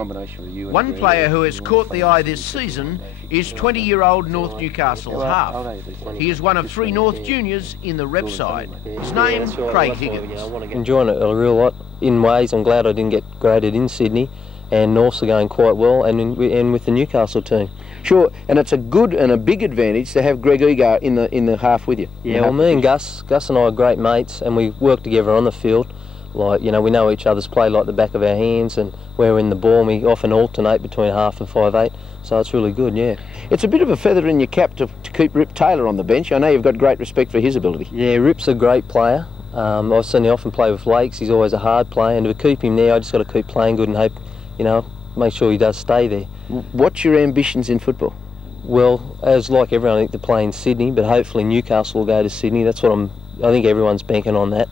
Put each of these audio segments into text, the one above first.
combination of you and One player who has caught the eye this season is 20-year-old North Newcastle half. He is one of 3 North juniors in the rep side. His name, Craig Higgins. Enjoying it a real lot. In ways, I'm glad I didn't get graded in Sydney, and Norths are going quite well, and with the Newcastle team. Sure, and it's a good and a big advantage to have Greg Egar in the half with you. Yeah, well, me and Gus and I are great mates, and we work together on the field. Like, you know, we know each other's play like the back of our hands, and we're in the ball, and we often alternate between half and 5'8", so it's really good, yeah. It's a bit of a feather in your cap to keep Rip Taylor on the bench. I know you've got great respect for his ability. Yeah, Rip's a great player. I've seen him often play with Lakes. He's always a hard player, and to keep him there, I just got to keep playing good and hope, you know, make sure he does stay there. What's your ambitions in football? Well, as like everyone, I think to play in Sydney, but hopefully Newcastle will go to Sydney. That's what I think everyone's banking on that.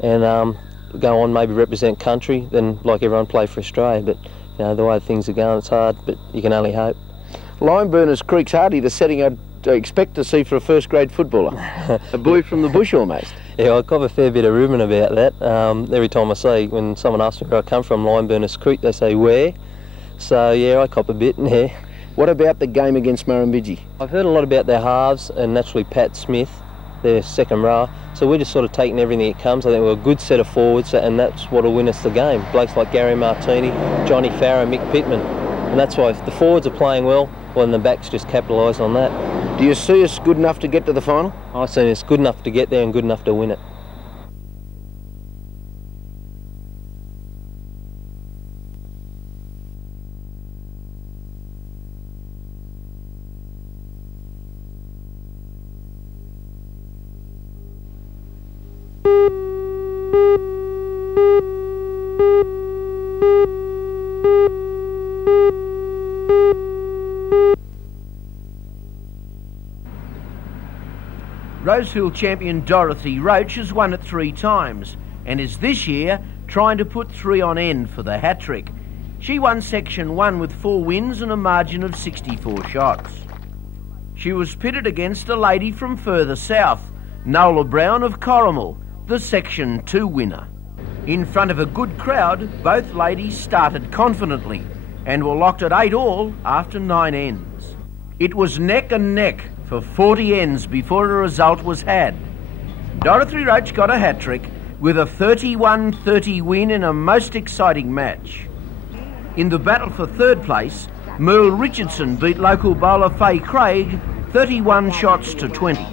And go on, maybe represent country, then like everyone play for Australia. But you know, the way things are going, it's hard, but you can only hope. Limeburners Creek's hardly the setting I'd expect to see for a first-grade footballer. A boy from the bush almost. Yeah, I cop a fair bit of ribbon about that. Every time I say, when someone asks me where I come from, Limeburners Creek, they say, where? So yeah, I cop a bit, yeah. What about the game against Murrumbidgee? I've heard a lot about their halves, and naturally Pat Smith, their second row. So we're just sort of taking everything that comes. I think we're a good set of forwards, and that's what will win us the game. Blokes like Gary Martini, Johnny Farrow, Mick Pittman. And that's why if the forwards are playing well, then the backs just capitalise on that. Do you see us good enough to get to the final? I see us good enough to get there and good enough to win it. Rosehill champion Dorothy Roach has won it 3 times and is this year trying to put 3 on end for the hat-trick. She won Section 1 with 4 wins and a margin of 64 shots. She was pitted against a lady from further south, Nola Brown of Corrimal, the Section 2 winner. In front of a good crowd, both ladies started confidently and were locked at 8 all after 9 ends. It was neck and neck for 40 ends before a result was had. Dorothy Roach got a hat-trick with a 31-30 win in a most exciting match. In the battle for 3rd place, Merle Richardson beat local bowler Faye Craig 31 shots to 20.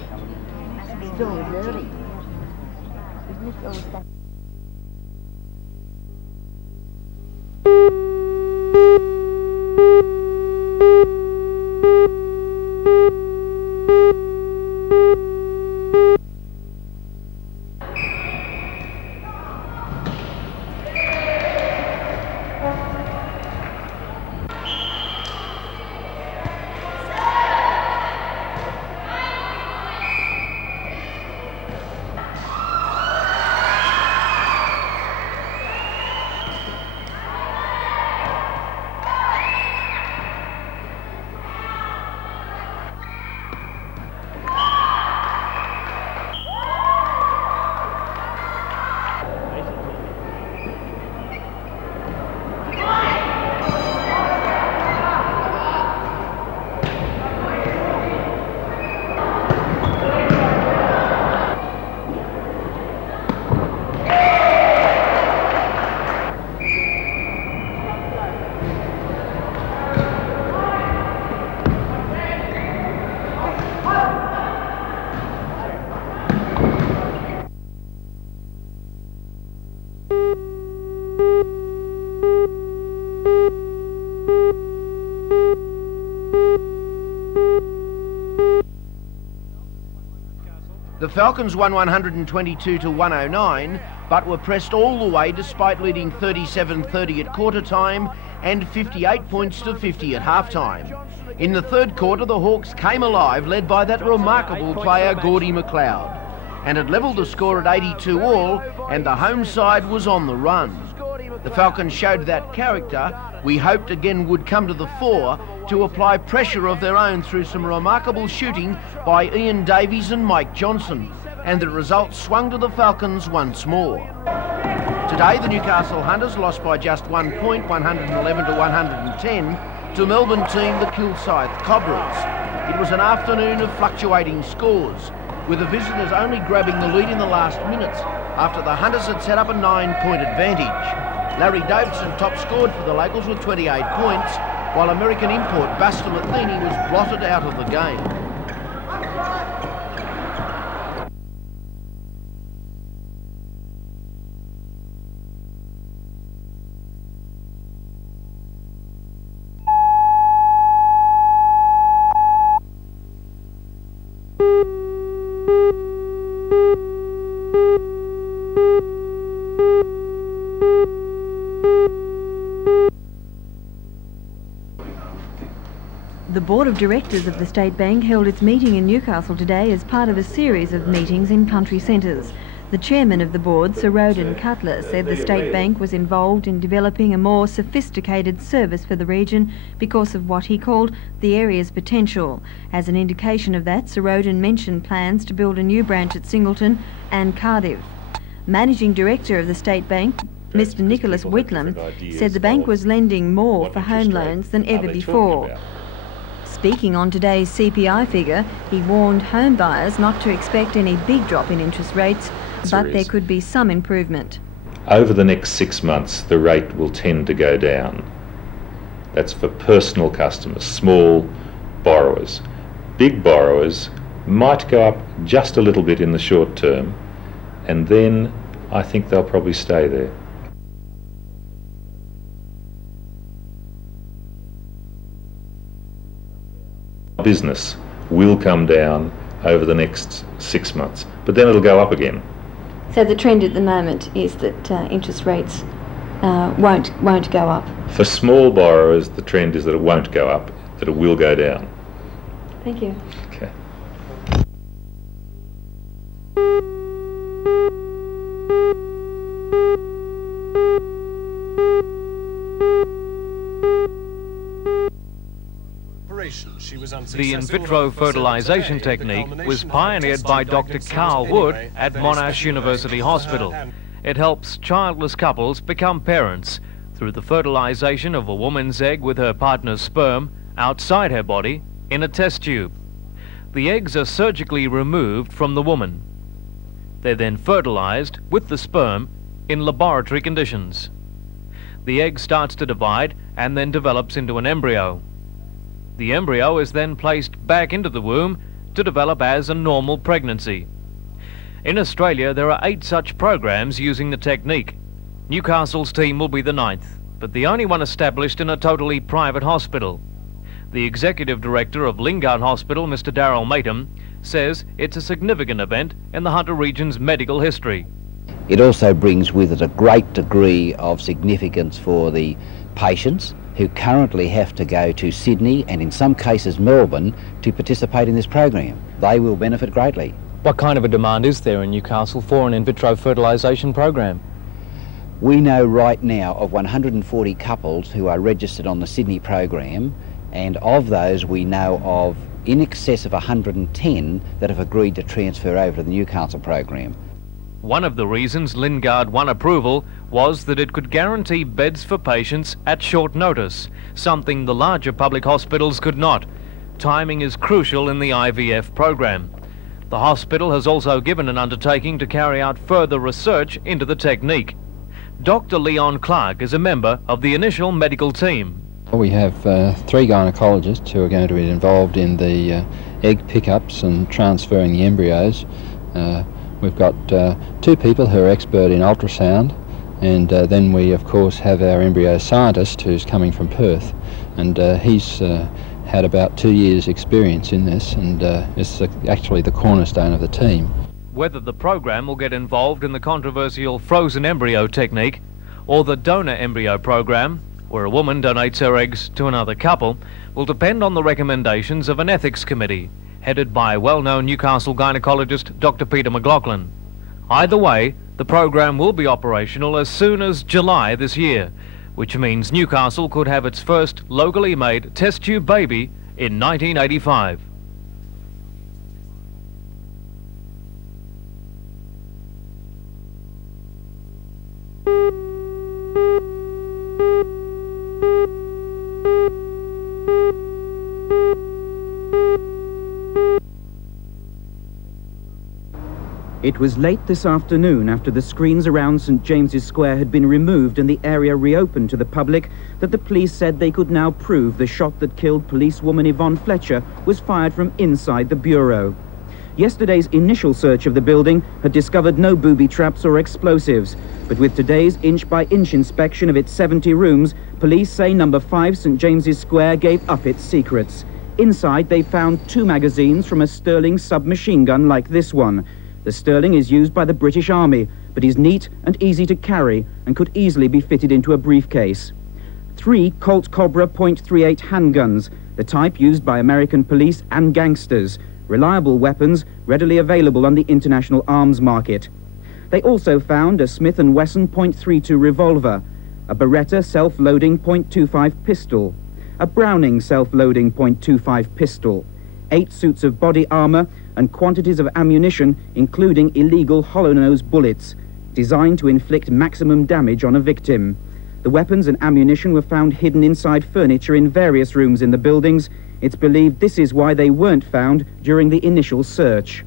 The Falcons won 122 to 109, but were pressed all the way despite leading 37-30 at quarter time and 58 points to 50 at half time. In the 3rd quarter, the Hawks came alive, led by that remarkable player, Gordy McLeod, and had levelled the score at 82 all, and the home side was on the run. The Falcons showed that character we hoped again would come to the fore to apply pressure of their own through some remarkable shooting by Ian Davies and Mike Johnson, and the result swung to the Falcons once more. Today, the Newcastle Hunters lost by just 1 point, 111 to 110, to Melbourne team the Kilsyth Cobras. It was an afternoon of fluctuating scores, with the visitors only grabbing the lead in the last minutes after the Hunters had set up a 9-point advantage. Larry Davidson top scored for the locals with 28 points, while American import Buster Matheny was blotted out of the game. The Board of Directors of the State Bank held its meeting in Newcastle today as part of a series of meetings in country centres. The chairman of the board, Sir Roden Cutler, said the State Bank was involved in developing a more sophisticated service for the region because of what he called the area's potential. As an indication of that, Sir Roden mentioned plans to build a new branch at Singleton and Cardiff. Managing Director of the State Bank, Mr Nicholas Whitlam, said the bank was lending more for home loans than ever before. Speaking on today's CPI figure, he warned home buyers not to expect any big drop in interest rates, but there could be some improvement. Over the next 6 months, the rate will tend to go down. That's for personal customers, small borrowers. Big borrowers might go up just a little bit in the short term, and then I think they'll probably stay there. Business will come down over the next 6 months, but then it'll go up again. So the trend at the moment is that interest rates won't go up. For small borrowers, the trend is that it won't go up, that it will go down. Thank you. Okay. The in vitro fertilisation technique was pioneered by Dr. Carl Wood at Monash University Hospital. It helps childless couples become parents through the fertilisation of a woman's egg with her partner's sperm outside her body in a test tube. The eggs are surgically removed from the woman. They're then fertilised with the sperm in laboratory conditions. The egg starts to divide and then develops into an embryo. The embryo is then placed back into the womb to develop as a normal pregnancy. In Australia, there are 8 such programs using the technique. Newcastle's team will be the 9th, but the only one established in a totally private hospital. The Executive Director of Lingard Hospital, Mr. Darryl Matham, says it's a significant event in the Hunter region's medical history. It also brings with it a great degree of significance for the patients who currently have to go to Sydney and in some cases Melbourne to participate in this program. They will benefit greatly. What kind of a demand is there in Newcastle for an in vitro fertilisation program? We know right now of 140 couples who are registered on the Sydney program, and of those we know of in excess of 110 that have agreed to transfer over to the Newcastle program. One of the reasons Lingard won approval was that it could guarantee beds for patients at short notice, something the larger public hospitals could not. Timing is crucial in the IVF program. The hospital has also given an undertaking to carry out further research into the technique. Dr. Leon Clark is a member of the initial medical team. We have 3 gynecologists who are going to be involved in the egg pickups and transferring the embryos. We've got 2 people who are expert in ultrasound, and then we of course have our embryo scientist who's coming from Perth, and he's had about 2 years experience in this, and is actually the cornerstone of the team. Whether the program will get involved in the controversial frozen embryo technique or the donor embryo program, where a woman donates her eggs to another couple, will depend on the recommendations of an ethics committee headed by well-known Newcastle gynaecologist Dr. Peter McLaughlin. Either way, the program will be operational as soon as July this year, which means Newcastle could have its first locally made test tube baby in 1985. It was late this afternoon, after the screens around St James's Square had been removed and the area reopened to the public, that the police said they could now prove the shot that killed policewoman Yvonne Fletcher was fired from inside the bureau. Yesterday's initial search of the building had discovered no booby traps or explosives, but with today's inch-by-inch inspection of its 70 rooms, police say number 5 St James's Square gave up its secrets. Inside, they found 2 magazines from a Sterling submachine gun like this one. The Sterling is used by the British Army, but is neat and easy to carry and could easily be fitted into a briefcase. 3 Colt Cobra .38 handguns, the type used by American police and gangsters. Reliable weapons readily available on the international arms market. They also found a Smith & Wesson .32 revolver, a Beretta self-loading .25 pistol, a Browning self-loading .25 pistol, 8 suits of body armor and quantities of ammunition, including illegal hollow-nose bullets, designed to inflict maximum damage on a victim. The weapons and ammunition were found hidden inside furniture in various rooms in the buildings. It's believed this is why they weren't found during the initial search.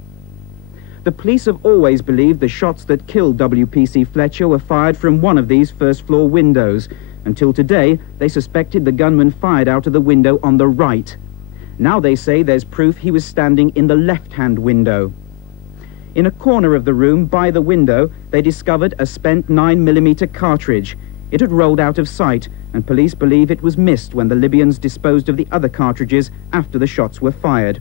The police have always believed the shots that killed WPC Fletcher were fired from one of these first-floor windows. Until today, they suspected the gunman fired out of the window on the right. Now they say there's proof he was standing in the left-hand window. In a corner of the room by the window, they discovered a spent 9mm cartridge. It had rolled out of sight, and police believe it was missed when the Libyans disposed of the other cartridges after the shots were fired.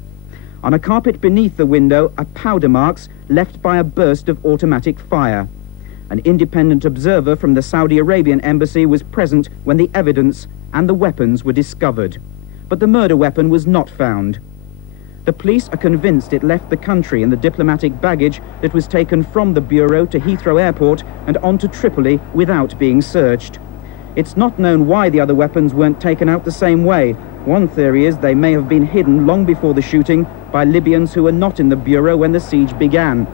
On a carpet beneath the window are powder marks left by a burst of automatic fire. An independent observer from the Saudi Arabian embassy was present when the evidence and the weapons were discovered. But the murder weapon was not found. The police are convinced it left the country in the diplomatic baggage that was taken from the bureau to Heathrow Airport and on to Tripoli without being searched. It's not known why the other weapons weren't taken out the same way. One theory is they may have been hidden long before the shooting by Libyans who were not in the bureau when the siege began.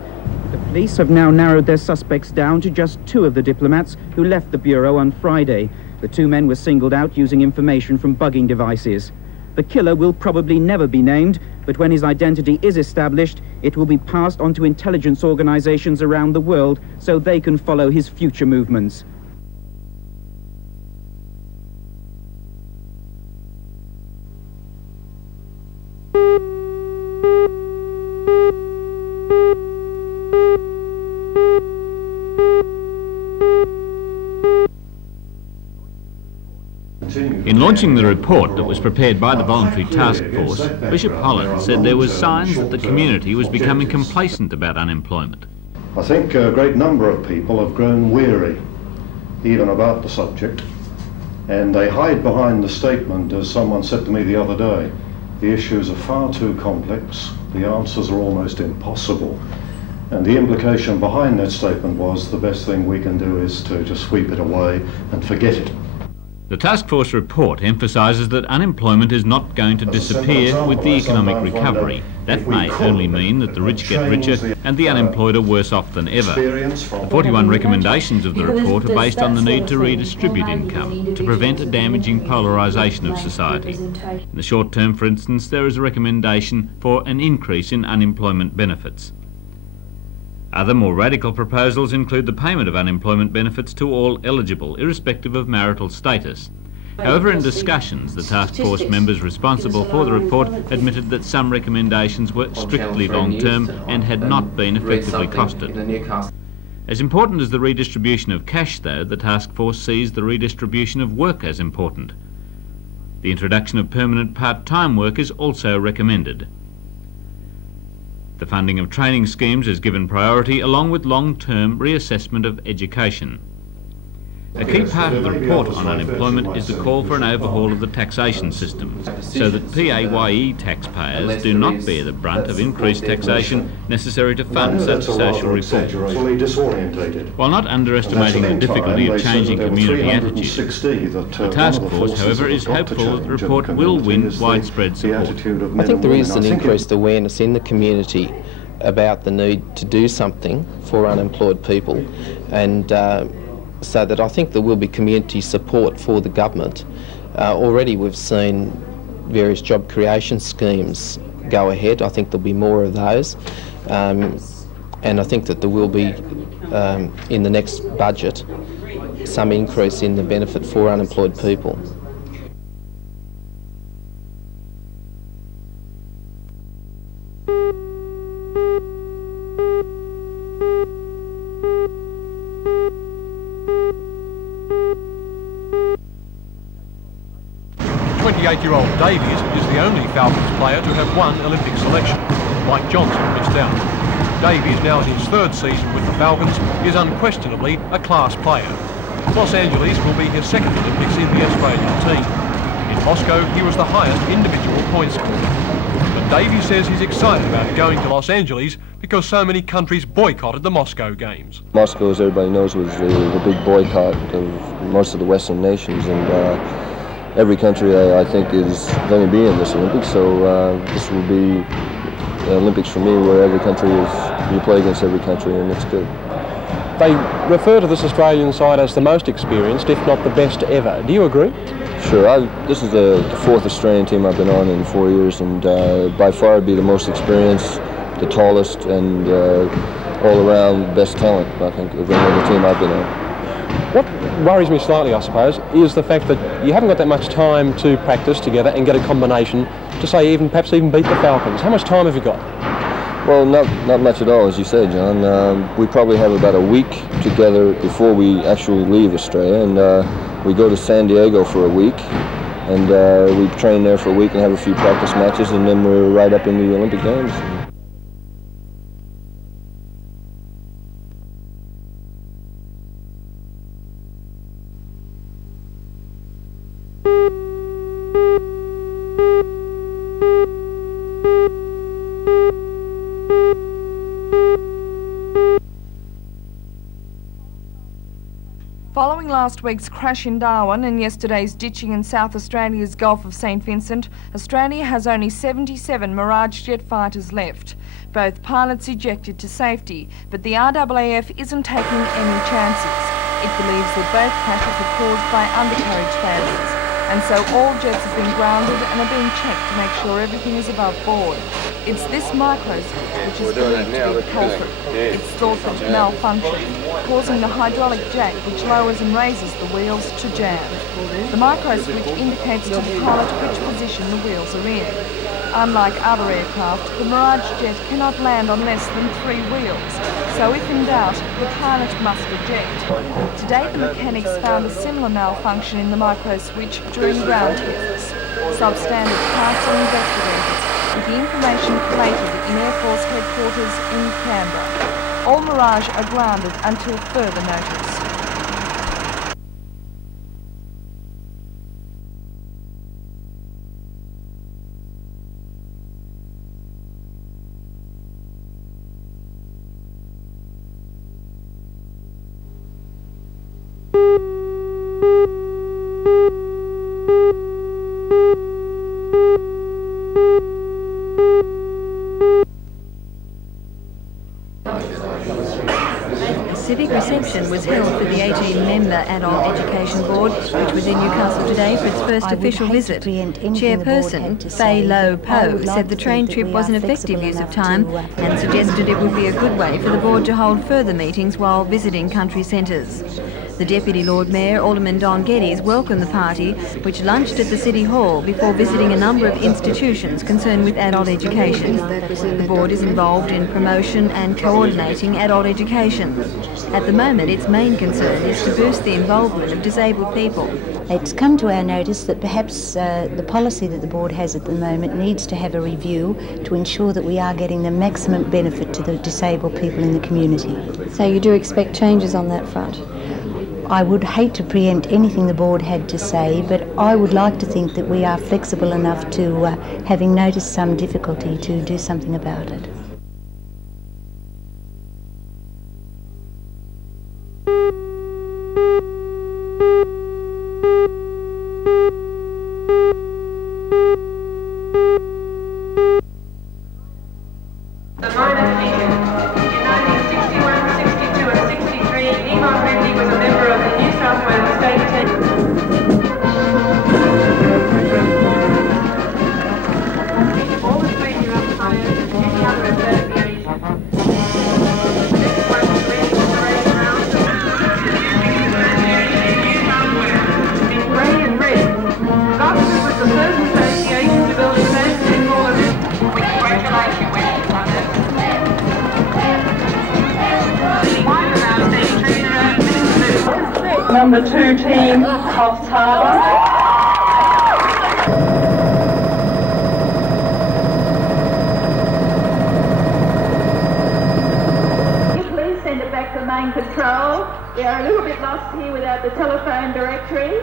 The police have now narrowed their suspects down to just 2 of the diplomats who left the bureau on Friday. The 2 men were singled out using information from bugging devices. The killer will probably never be named, but when his identity is established, it will be passed on to intelligence organizations around the world so they can follow his future movements. In launching the report that was prepared by the Voluntary Task Force, Bishop Holland said there were signs that the community was becoming complacent about unemployment. I think a great number of people have grown weary, even about the subject, and they hide behind the statement, as someone said to me the other day, the issues are far too complex, the answers are almost impossible. And the implication behind that statement was the best thing we can do is to just sweep it away and forget it. The task force report emphasises that unemployment is not going to disappear with the economic recovery. That may only mean that the rich get richer and the unemployed are worse off than ever. The 41 recommendations of the report are based on the need to redistribute income to prevent a damaging polarisation of society. In the short term, for instance, there is a recommendation for an increase in unemployment benefits. Other more radical proposals include the payment of unemployment benefits to all eligible, irrespective of marital status. However, in discussions, the task force members responsible for the report admitted that some recommendations were strictly long-term and had not been effectively costed. As important as the redistribution of cash, though, the task force sees the redistribution of work as important. The introduction of permanent part-time work is also recommended. The funding of training schemes is given priority, along with long-term reassessment of education. A key part of the report on unemployment is the call for an overhaul of the taxation system, so that PAYE taxpayers do not bear the brunt of increased taxation necessary to fund such social reforms. While not underestimating the difficulty of changing community attitudes, the task force, however, is hopeful that the report will win widespread support. I think there is an increased awareness in the community about the need to do something for unemployed people, and so that I think there will be community support for the government. Already we've seen various job creation schemes go ahead. I think there'll be more of those. And I think that there will be, in the next budget, some increase in the benefit for unemployed people. Year-old Davies is the only Falcons player to have won Olympic selection. Mike Johnson missed out. Davies, now in his third season with the Falcons, is unquestionably a class player. Los Angeles will be his second Olympics in the Australian team. In Moscow, he was the highest individual point scorer. But Davies says he's excited about going to Los Angeles because so many countries boycotted the Moscow Games. Moscow, as everybody knows, was the big boycott of most of the Western nations, and every country, I think, is going to be in this Olympics, so this will be Olympics for me where every country you play against every country, and it's good. They refer to this Australian side as the most experienced, if not the best ever. Do you agree? Sure. This is the fourth Australian team I've been on in 4 years, and by far it'd be the most experienced, the tallest, and all-around best talent, I think, of any other team I've been on. What worries me slightly, I suppose, is the fact that you haven't got that much time to practice together and get a combination to say perhaps even beat the Falcons. How much time have you got? Well, not much at all, as you said, John. We probably have about a week together before we actually leave Australia, and we go to San Diego for a week, and we train there for a week and have a few practice matches, and then we're right up in the Olympic Games. Following last week's crash in Darwin and yesterday's ditching in South Australia's Gulf of St Vincent, Australia has only 77 Mirage jet fighters left. Both pilots ejected to safety, but the RAAF isn't taking any chances. It believes that both crashes were caused by undercarriage failures, and so all jets have been grounded and are being checked to make sure everything is above board. It's this microswitch which is believed to be the culprit. It's thought that it malfunctioned, causing the hydraulic jack which lowers and raises the wheels to jam. The microswitch indicates to the pilot which position the wheels are in. Unlike other aircraft, the Mirage jet cannot land on less than 3 wheels, so if in doubt, the pilot must eject. Today, the mechanics found a similar malfunction in the microswitch during ground tests. Substandard parts are investigated, with the information collated in Air Force headquarters in Canberra. All Mirage are grounded until further notice. Civic reception was held for the 18-member Adult Education Board, which was in Newcastle today for its first official visit. Chairperson Fay Lo Po said the train trip was an effective use of time and suggested it would be a good way for the board to hold further meetings while visiting country centres. The Deputy Lord Mayor, Alderman Don Geddes, welcomed the party, which lunched at the City Hall before visiting a number of institutions concerned with adult education. The board is involved in promotion and coordinating adult education. At the moment, its main concern is to boost the involvement of disabled people. It's come to our notice that perhaps the policy that the board has at the moment needs to have a review to ensure that we are getting the maximum benefit to the disabled people in the community. So you do expect changes on that front? I would hate to preempt anything the board had to say, but I would like to think that we are flexible enough to, having noticed some difficulty, to do something about it. All the 3 New South Wales and any other the 2 team, Coffs Harbour. Main control. We are a little bit lost here without the telephone directory.